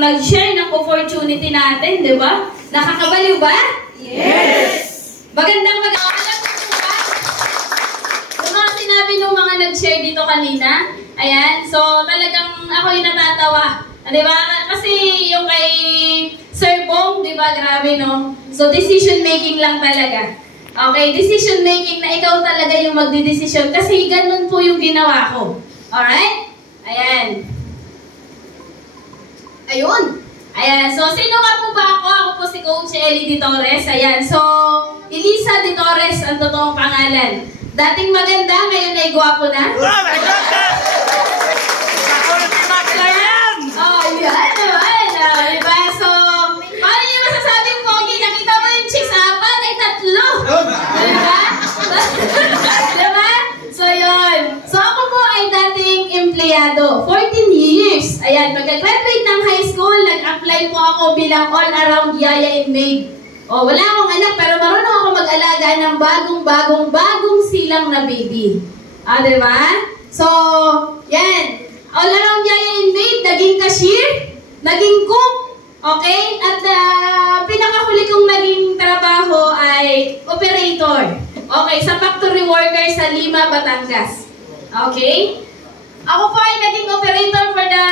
nag-share ng opportunity natin, di ba? Nakakabaliw ba? Yes! Magandang mag-aalam po ba? Yung mga sinabi ng mga nag-share dito kanina, ayan, so talagang ako yung natatawa. Di ba? Kasi yung kay Sir Bong, di ba? Grabe, no? So, decision making lang talaga. Okay, decision making na ikaw talaga yung magdidesisyon kasi ganun po yung ginawa ko. Alright? Ayan. Ayun. Ayan. So, sino nga po ba ako? Ako po si Coach Ellie De Torres. Ayan. So, Elisa De Torres ang totoong pangalan. Dating maganda, ngayon ay gwapo na. Wow, my God! Ayan. Oh, yan naman. Diba? So, paano niyo masasabing pogi? Nakita mo yung chicks, apat ay tatlo. Diba? Diba? So, yun. So, ako po ay dating empleyado. 14 years. Ayan, magka-graduate ng high school, nag-apply po ako bilang all-around yaya and maid. O, wala akong anak, pero marunong ako mag-alaga ng bagong silang na baby. Ah, diba? So, yan. All-around yaya and maid, naging cashier, naging cook, okay? At pinakahuli kong naging trabaho ay operator. Okay, sa factory worker sa Lima, Batangas. Okay? Ako po ay naging operator for the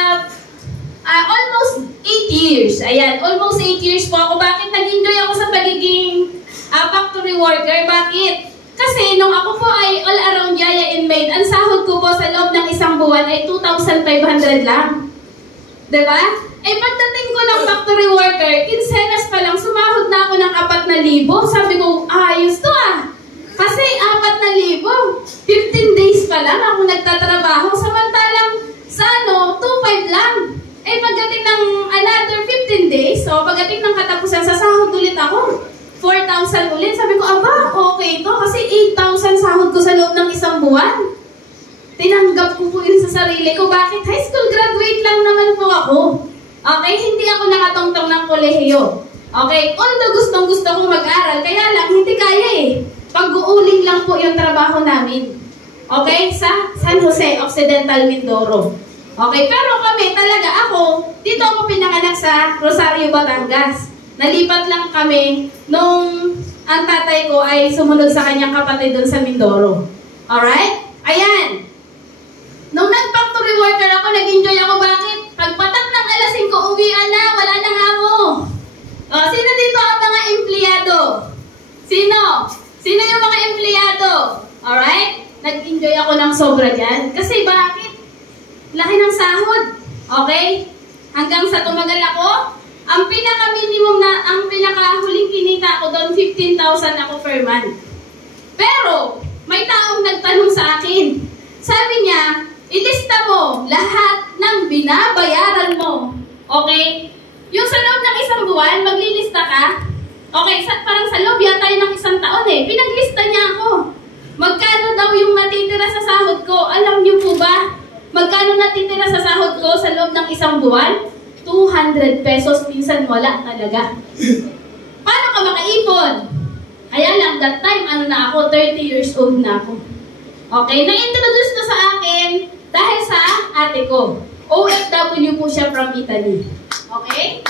almost 8 years. Ayan, almost 8 years po ako. Bakit nag-enjoy ako sa pagiging factory worker? Bakit? Kasi nung ako po ay all-around yaya and maid, ang sahod ko po sa loob ng isang buwan ay 2,500 lang. Diba? Eh pagdating ko ng factory worker, kinsenas pa lang, sumahod na ako ng 4,000. Sabi ko, ayos to ah. Kasi 4,000, 15 days pa lang ako nagtatrabaho, samantalang sa 2,500 lang. Eh pagdating ng another 15 days, so pagdating ng katapusan, sasahod ulit ako. 4,000 ulit. Sabi ko, aba, okay to. Kasi 8,000 sahod ko sa loob ng isang buwan. Tinanggap ko po yun sa sarili ko. Bakit? High school graduate lang naman po ako. Okay? Hindi ako nakatungtong ng kolehiyo. Okay? Although gustong-gusto kong mag-aral, kaya lang, hindi kaya eh. Pag-uuling lang po yung trabaho namin. Okay? Sa San Jose, Occidental, Mindoro. Okay? Pero kami, talaga ako, dito ako pinanganak sa Rosario, Batangas. Nalipat lang kami nung ang tatay ko ay sumunod sa kanyang kapatid doon sa Mindoro. Alright? Ayan. Nung nag-factory worker ako, nag-enjoy ako. Bakit? Pagpatak ng alas 5, uwian na, wala na nga ako. O, sino dito ang mga empleyado? Sino? Sino yung mga empleyado? Alright? Nag-enjoy ako ng sobra dyan. Kasi bakit? Laki ng sahod. Okay? Hanggang sa tumagal ako, ang pinaka-minimum na, ang pinaka-huling kinita ko doon, 15,000 ako per month. Pero, may taong nagtanong sa akin. Sabi niya, ilista mo lahat ng binabayaran mo. Okay? Yung sa loob ng isang buwan, maglilista ka. Okay, parang sa loob yata ng isang taon eh. Pinaglista niya ako. Magkano daw yung natitira sa sahod ko? Alam niyo po ba? Magkano natitira sa sahod ko sa loob ng isang buwan? 200 pesos, minsan wala talaga. Paano ka makaipon? Kaya lang, that time, na ako, 30 years old na ako. Okay, na-introduce to sa akin dahil sa ate ko. OFW po siya from Italy. Okay?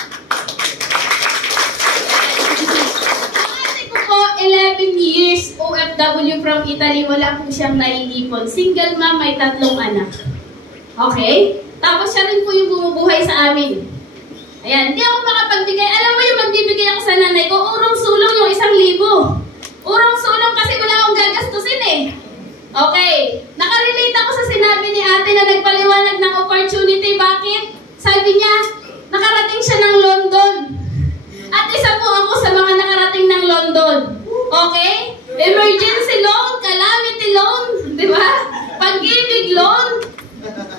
Ang ate ko po, 11 years OFW from Italy, wala po siyang naiipon. Single mom, may 3 anak. Okay? Tapos siya rin po yung bumubuhay sa amin. Ayan, hindi ako makapagbigay. Alam mo yung magbibigay ako sa nanay ko, urong-sulong yung 1,000. Urong-sulong kasi wala akong gagastusin eh. Okay, nakarelate ako sa sinabi ni ate na nagpaliwanag ng opportunity. Bakit? Sabi niya, nakarating siya ng London. At isa po ako sa mga nakarating ng London. Okay? Emergency loan, calamity loan, di ba? Pag-ibig loan,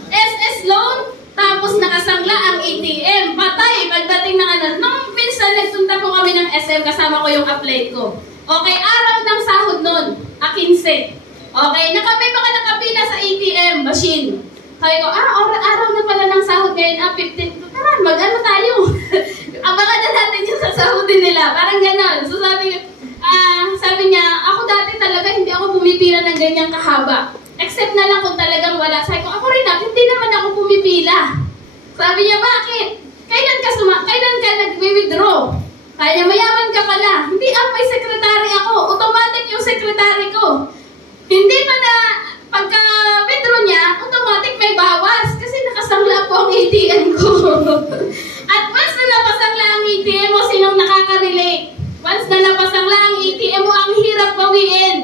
SS loan, tapos nakasangla ang ATM. Patay, pagdating ng nung minsan nagpunta po kami ng SM, kasama ko yung apply ko. Okay, araw ng sahod nun, 15. Okay, may mga nakapila sa ATM machine. Sabi ko, araw na pala ng sahod ngayon, 15. Tara, mag-ano tayo? Abangan na natin yung sasahodin nila. Parang gano'n. So sabi niya, ako dati talaga hindi ako pumipila ng ganyang kahaba. Except na lang kung talagang wala. Sabi ko, ako rin hindi naman ako pumipila. Sabi niya, bakit? Kailan ka kailan ka nag-withdraw? Kaya mayaman ka pala. Hindi may secretary ako. Automatic yung secretary ko. Hindi pa na pagka-withdraw niya, automatic may bawas. Kasi nakasangla po ang ATM ko. At once na napasangla ang ATM mo, sinong nakaka-relate? Once na napasangla ang ATM mo, ang hirap bawiin.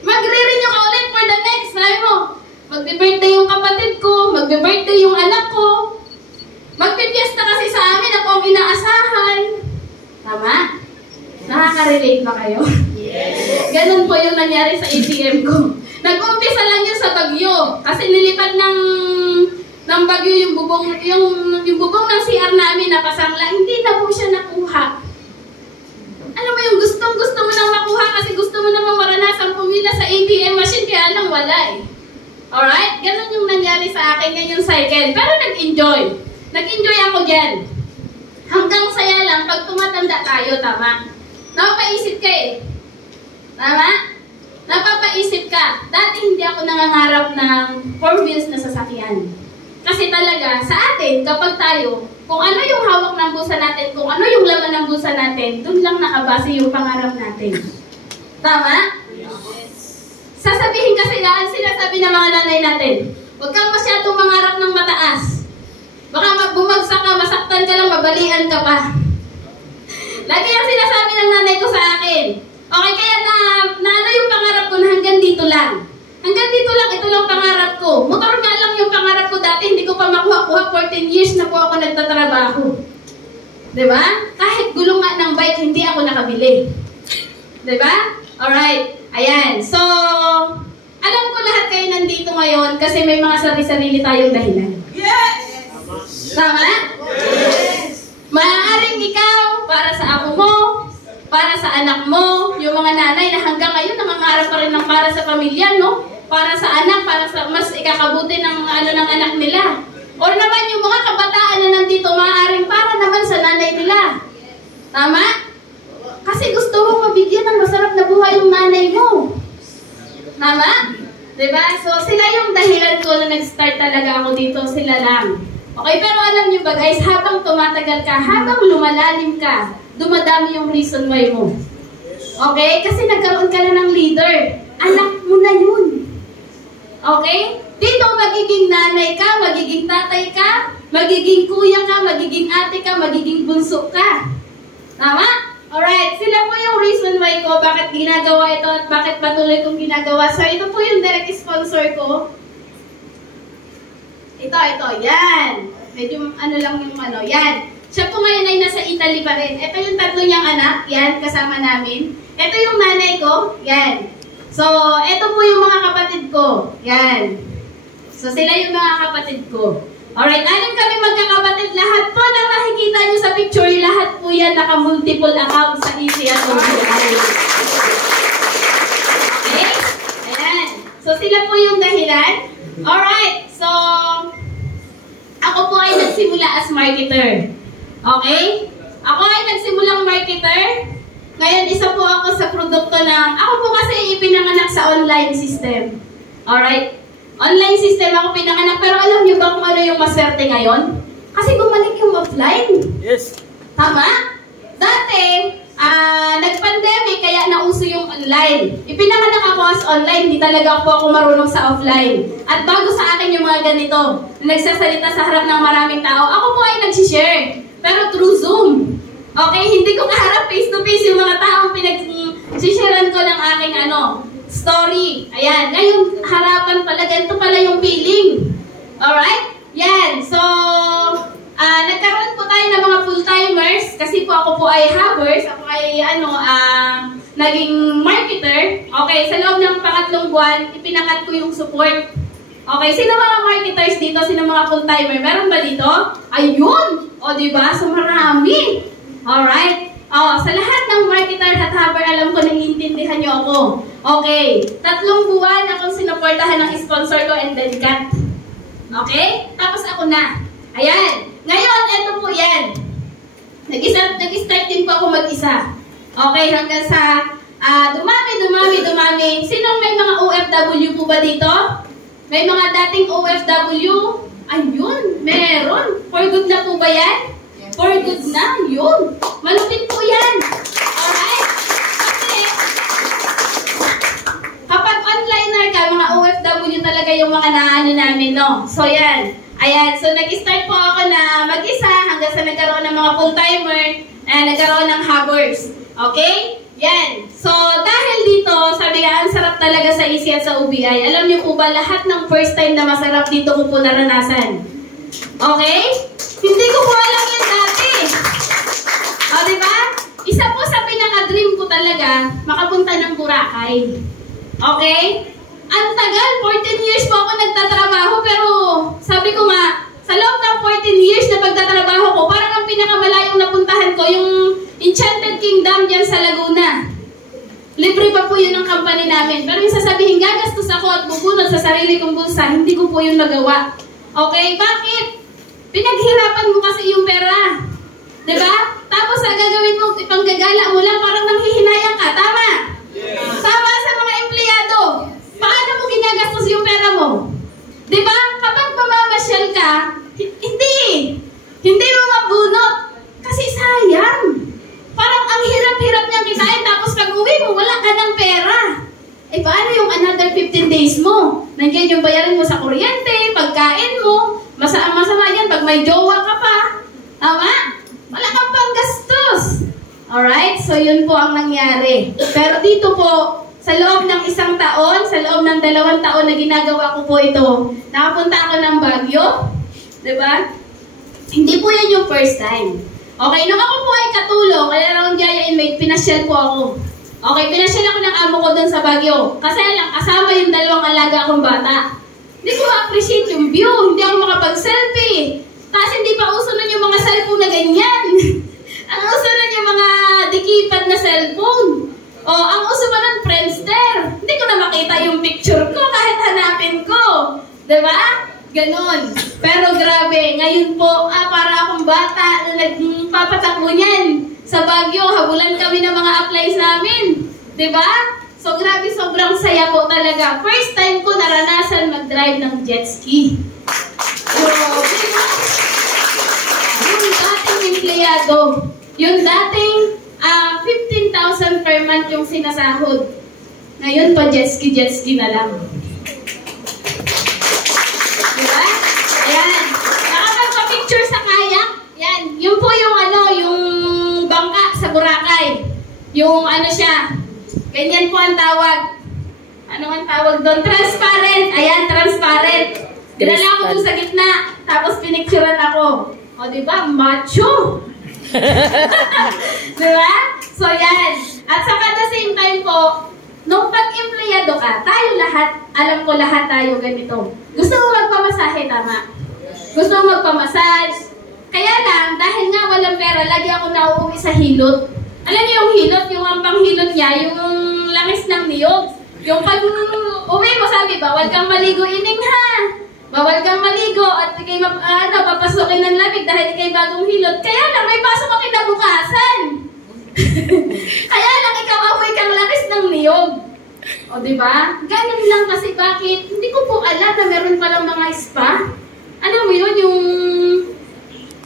Magre-renew ka ulit for the next. Sabi mo, magbe-birthday yung kapatid ko, magbe-birthday yung anak ko, magpipiesta kasi sa amin ako ang inaasahan. Tama? Nakaka-relate ba kayo? Yes. Ganun po yung nangyari sa ATM ko. Nag-umpisa lang yun sa bagyo. Kasi nilipad ng bagyo yung bubong ng CR namin na pasangla. Hindi na po siya nakuha. Alam mo yung gusto mo nang makuha kasi gusto mo namang maranasan pumila sa ATM machine kaya lang wala eh. Alright? Ganun yung nangyari sa akin ngayong cycle. Pero nag-enjoy. Nag-enjoy ako dyan. Hanggang saya lang pag tumatanda tayo, tama? Napapaisip ka eh. Tama? Napapaisip ka. Dati hindi ako nangangarap ng 4 wheels na sasakyan. Kasi talaga, sa atin, kapag tayo, kung ano yung hawak ng bulsa natin, kung ano yung laman ng bulsa natin, dun lang nakabase yung pangarap natin. Tama? Yes. Sasabihin kasi yan, sinasabi ng mga nanay natin, huwag kang masyadong mangarap ng mataas. Baka bumagsak ka, masaktan ka lang, mabalian ka pa. Lagi yung sinasabi ng nanay ko sa akin. Okay, kaya na ano yung pangarap ko na hanggang dito lang. Hanggang dito lang, ito lang pangarap ko. Motor nga lang yung pangarap ko dati, hindi ko pa makuha-kuha, 14 years na po ako nagtatrabaho. Diba? Kahit gulong nga ng bike, hindi ako nakabili. Diba? Alright. Ayan. So, alam ko lahat kayo nandito ngayon kasi may mga sarili-sarili tayong dahilan. Yes! Tama? Yes! Maaaring ikaw, para sa ako mo, para sa anak mo, yung mga nanay na hanggang ngayon nangangarap pa rin ng para sa pamilya, no? Para sa anak, para sa mas ikakabuti ng ng anak nila. Or naman yung mga kabataan na nandito, maaaring para naman sa nanay nila. Tama? Kasi gusto mong mabigyan ng masarap na buhay yung nanay mo. Tama? Diba? So, sila yung dahilan ko na nag-start talaga ako dito, sila lang. Okay, pero alam nyo ba guys, habang tumatagal ka, habang lumalalim ka, dumadami yung reason why mo. Okay? Kasi nagkaroon ka na ng leader. Anak mo na yun. Okay? Dito magiging nanay ka, magiging tatay ka, magiging kuya ka, magiging ate ka, magiging bunso ka. Tama? Alright, sila po yung reason why ko, bakit ginagawa ito at bakit patuloy kong ginagawa. So, ito po yung direct sponsor ko. Ito, yan. Medyo lang yung yan. Siya po ngayon ay nasa Italy pa rin. Ito yung tatlo niyang anak, yan, kasama namin. Ito yung nanay ko, yan. So, ito po yung mga kapatid ko, yan. So, sila yung mga kapatid ko. Alright, anim kami magkakapatid. Lahat po na makikita nyo sa picture, lahat po yan naka-multiple account sa Easy at okay? Ayan. So, sila po yung dahilan. Alright, so, ako po ay nagsimula as marketer. Okay? Ako ay nagsimulang marketer. Ngayon, isa po ako sa produkto ng... Ako po kasi ipinanganak sa online system. Alright? Online system ako pinanganak. Pero alam niyo ba kung ano yung maswerte ngayon? Kasi bumalik yung offline. Yes. Tama? Dati, nag-pandemic, kaya nauso yung online. Ipinanganak ako as online, hindi talaga ako marunong sa offline. At bago sa akin yung mga ganito, nagsasalita sa harap ng maraming tao, ako po ay nag-share. Pero through Zoom. Okay, hindi ko kaharap face-to-face yung mga taong pinag-sharean ko ng aking story. Ayan, ngayon harapan pala, ganito pala yung feeling. Alright? Yan, so, nagkaroon po tayo ng mga full-timers kasi po ako po ay havers, ako ay naging marketer. Okay, sa loob ng pangatlong buwan, ipinakat ko yung support. Okay, sino mga marketers dito? Sino mga full-timer? Meron ba dito? Ayun! O, diba? So, marami. Alright? Sa lahat ng marketer at haver, alam ko naiintindihan nyo ako. Okay, 3 buwan akong sinuportahan ng sponsor ko and then cut. Okay? Tapos ako na. Ayan. Ngayon, ito po yan. Nag-start din po ako mag-isa. Okay, hanggang sa dumami. Sinong may mga OFW po ba dito? May mga dating OFW? Ayun, meron. For good na po ba yan? For good na, yun. Malupit po yan. Alright? Kasi, kapag onliner ka, mga OFW talaga yung mga naano namin, no? So, yan. Ayan. So, nag-start po ako na mag-isa hanggang sa nagkaroon ng mga full-timer na nagkaroon ng hubbers. Okay? Yan. So, dahil dito, sabi nga, ang sarap talaga sa EC at sa UBI. Alam niyo po ba, lahat ng first time na masarap dito ko po naranasan. Okay? Hindi ko po alam yan dati. O, diba? Isa po sa pinaka-dream ko talaga, makapunta ng Boracay. Okay? Ang tagal, 14 years po ako nagtatrabaho, pero sabi ko nga, sa loob ng 14 years na pagtatrabaho ko, parang ang pinakamalayong napuntahan ko, yung Enchanted Kingdom dyan sa Laguna. Libre pa po yun ng company namin. Pero yung sasabihin, gagastos ako at bubunod sa sarili kong bulsa, hindi ko po yun magawa. Okay? Bakit? Pinaghirapan mo kasi yung pera. Diba? Tapos gagawin mo, ipanggagala mo lang, parang nanghihinayang ka. Tama? Yeah. Tama sa mga empleyado. Paano mo ginagastos yung pera mo? Diba? Kapag mamamasyal ka, hindi mo mabunot. Kasi sayang. Parang ang hirap-hirap niyang kitain, tapos pag uwi mo, wala ka ng pera. Eh, paano yung another 15 days mo? Nandiyan yung bayarin mo sa kuryente, pagkain mo, masama yan pag may jowa ka pa. Tama? Wala kang panggastos. Alright? So, yun po ang nangyari. Pero dito po, sa loob ng 1 taon, sa loob ng 2 taon na ginagawa ko po ito, nakapunta ako ng Baguio. Diba? Hindi po yan yung first time. Okay, nung ako po ay katulong, kaya Round Jaya Inmate, pinasyal po ako. Okay, pinasyal ako ng amo ko dun sa Baguio. Kasi lang, kasama yung 2 alaga akong bata. Hindi ko ma-appreciate yung view, hindi ako makapag-selfie. Kasi hindi pa uso nun yung mga cellphone na ganyan. Ang uso nun yung mga dikipad na cellphone. O, ang uso pa nun, Friendster. Hindi ko na makita yung picture ko kahit hanapin ko. Diba? Ganon. Pero grabe, ngayon po, para akong bata na nagpapatakbo niyan. Sa Baguio, habulan kami ng mga applies namin. Diba? So grabe, sobrang saya po talaga. First time ko naranasan mag-drive ng jet ski. So, yung dating empleyado, yung dating 15,000 per month yung sinasahod. Ngayon pa jet ski na lang. Diba? Ayan. Nakapagpa-picture sa kayak. Yan. Yun po yung yung bangka sa Boracay. Yung siya. Ganyan po ang tawag. Ano ang tawag doon? Transparent. Ayan, transparent. Dinala ko doon sa gitna. Tapos pinicturean ako. O, diba? Macho. Diba? So, yan. At saka at the same time po, nung pag-empleyado ka, tayo lahat, alam ko lahat tayo ganito. Gusto mo magpamasahe, tama? Gusto mo magpamassage. Kaya lang, dahil nga walang pera, lagi ako nauuwi sa hilot. Alam niyo yung hilot, yung ang panghilot niya, yung langis ng niyog. Yung pag uwi mo, sabi, bawal kang maligo ining ha. Bawal kang maligo at ikay papasukin ng lamig dahil ikay bagong hilot. Kaya lang, may pasok ka kinabukasan. Kaya lang, ikaw amoy kang langis ng niyog. O, diba? Ganun lang kasi bakit? Hindi ko po alam na meron palang mga spa. Ano mo yun,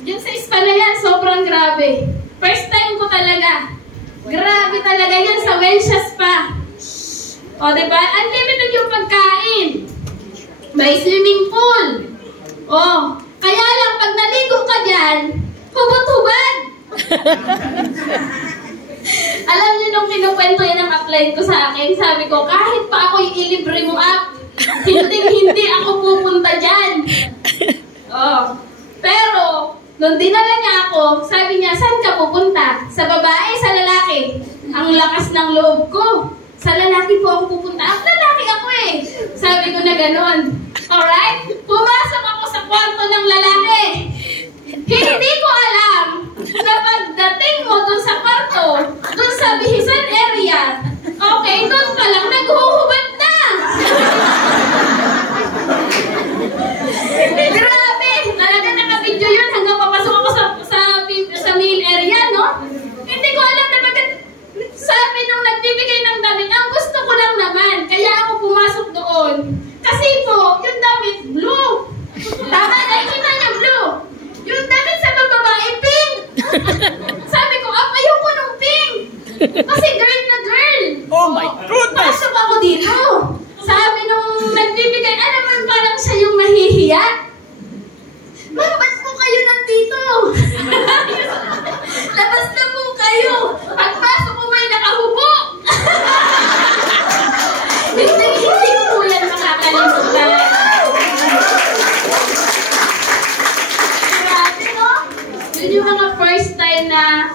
yung sa spa na yan, sobrang grabe. First time ko talaga. Grabe talaga yan sa Wensha Spa. O, diba? Unlimited yung pagkain. May swimming pool. O, kaya lang, pag naligo ka dyan, hubot-hubad. Alam niyo nung kinukwento yan ang upline ko sa akin, sabi ko, kahit pa ako ilibre mo up, hindi ako pupunta dyan. Oh. Pero, nung dinala niya ako, sabi niya, saan ka pupunta? Sa babae, sa lalaki? Ang lakas ng loob ko. Sa lalaki po ako pupunta. Ang lalaki ako eh. Sabi ko na ganon. Alright? Pumasok ako sa kwarto ng lalaki. Hindi ko alam na pagdating mo dun sa kwarto, dun sa bihisan area, okay, dun pa lang, naghuhubad na. Grabe! Talaga naka-video yun hanggang papasok ako sa male area, no? Hindi ko alam na sabi nung nagbibigay ng damit, ang gusto ko lang naman, kaya ako pumasok doon. Kasi po, yung damit, blue. nahihiya. Ma'am, ba't po kayo nandito? Labas na po kayo. Pagpasok po may nakahubo. Hindi ko po yan makakalimutan. Grabe, no? Yun yung mga first time na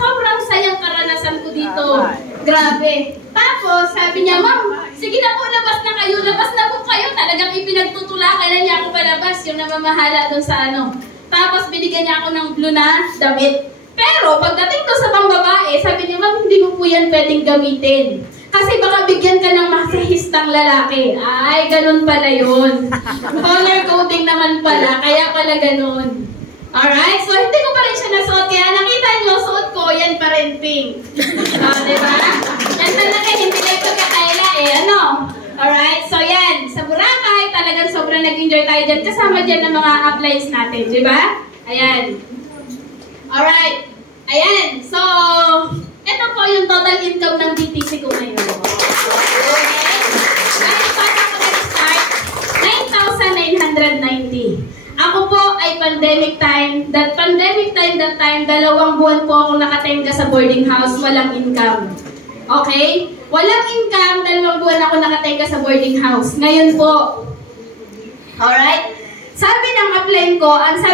sobrang sayang karanasan ko dito. Grabe. Tapos, sabi niya, ma'am, sige na po, labas na kayo. Labas na po kayo. Talagang ipinagtutulakan na niya ako palabas. Yung namamahala doon sa ano. Tapos, binigyan niya ako ng blue na damit. Pero, pagdating to sa pangbabae, sabi niya, ma'am, hindi mo po yan pwedeng gamitin. Kasi baka bigyan ka ng masahistang lalaki. Ay, ganun pala yun. Color coding naman pala. Kaya pala ganun. Alright? So, hindi ko pa rin siya nasuot. Kaya nakita niyo, suot ko, yan pa rin pink. Diba? Yan talaga, hindi lang pagkakaila eh. Ano? Alright? So, yan. Sa Boracay, talagang sobrang nag-enjoy tayo dyan. Kasama dyan ng mga uplines natin. Diba? Ayan. Alright. Ayan. So, ito po yung total income ng BTC ko ngayon. Okay? Dahil paano ako nag-start? 9,990. Ako po ay pandemic time. That time, 2 buwan po akong nakatenga sa boarding house, walang income. Okay? Walang income, 2 buwan ako nakatenga sa boarding house. Ngayon po. Alright? Sabi ng upline ko, ang sabi